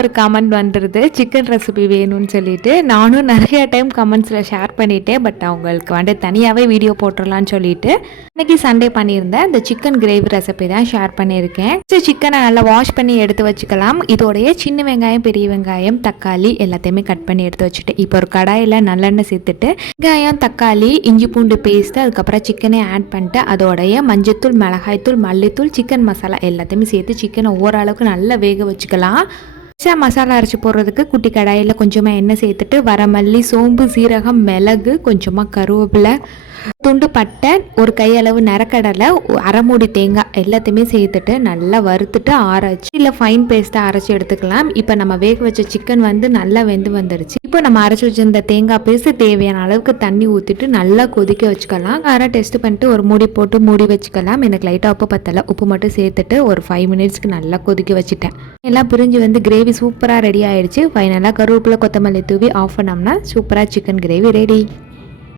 ஒரு கமெண்ட் வந்துடுது chicken recipe வேணும்னு சொல்லிட்டு. நானும் நிறைய டைம் கமெண்ட்ஸில் ஷேர் பண்ணிட்டேன். பட் அவங்களுக்கு வந்து தனியாகவே வீடியோ போட்டுடலான்னு சொல்லிட்டு இன்னைக்கு சண்டே பண்ணியிருந்தேன். இந்த சிக்கன் கிரேவி ரெசிபி தான் ஷேர் பண்ணியிருக்கேன். சரி, சிக்கனை நல்லா வாஷ் பண்ணி எடுத்து வச்சுக்கலாம். இதோடைய சின்ன வெங்காயம், பெரிய வெங்காயம், தக்காளி எல்லாத்தையுமே கட் பண்ணி எடுத்து வச்சுட்டு இப்போ ஒரு கடாயில் நல்லெண்ணெய் சேர்த்துட்டு வெங்காயம், தக்காளி, இஞ்சி பூண்டு பேஸ்ட்டு, அதுக்கப்புறம் சிக்கனே ஆட் பண்ணிட்டு அதோடைய மஞ்சத்தூள், மிளகாய்த்தூள், மல்லித்தூள், சிக்கன் மசாலா எல்லாத்தையுமே சேர்த்து சிக்கனை ஓரளவுக்கு நல்லா வேக வச்சுக்கலாம். மசாலா அரைச்சி போடுறதுக்கு குட்டி கடாயில் கொஞ்சமாக எண்ணெய் சேர்த்துட்டு வரமல்லி, சோம்பு, சீரகம், மிளகு, கொஞ்சமாக கருவேப்பிலை, துண்டு பட்டை, ஒரு கையளவு நிறக்கடலை, அரை மூடி தேங்காய் எல்லாத்தையுமே சேர்த்துட்டு நல்லா வறுத்துட்டு ஆராய்ச்சி இல்லை ஃபைன் பேஸ்ட்டாக அரைச்சி எடுத்துக்கலாம். இப்போ நம்ம வேக வச்ச சிக்கன் வந்து நல்லா வெந்து வந்துடுச்சு. இப்போ நம்ம அரைச்சி வச்சிருந்த தேங்காய் பேஸ்ட் தேவையான அளவுக்கு தண்ணி ஊற்றிட்டு நல்லா கொதிக்க வச்சுக்கலாம். டெஸ்ட் பண்ணிட்டு ஒரு மூடி போட்டு மூடி வச்சுக்கலாம். எனக்கு லைட்டாக உப்பு பத்தலை, உப்பு மட்டும் சேர்த்துட்டு ஒரு 5 மினிட்ஸ்க்கு நல்லா கொதிக்க வச்சுட்டேன். எல்லாம் பிரிஞ்சு வந்து கிரேவி சூப்பராக ரெடி ஆயிடுச்சு. ஃபைனலாக கருவேப்பிலை, கொத்தமல்லி தூவி ஆஃப் பண்ணோம்னா சூப்பராக சிக்கன் கிரேவி ரெடி.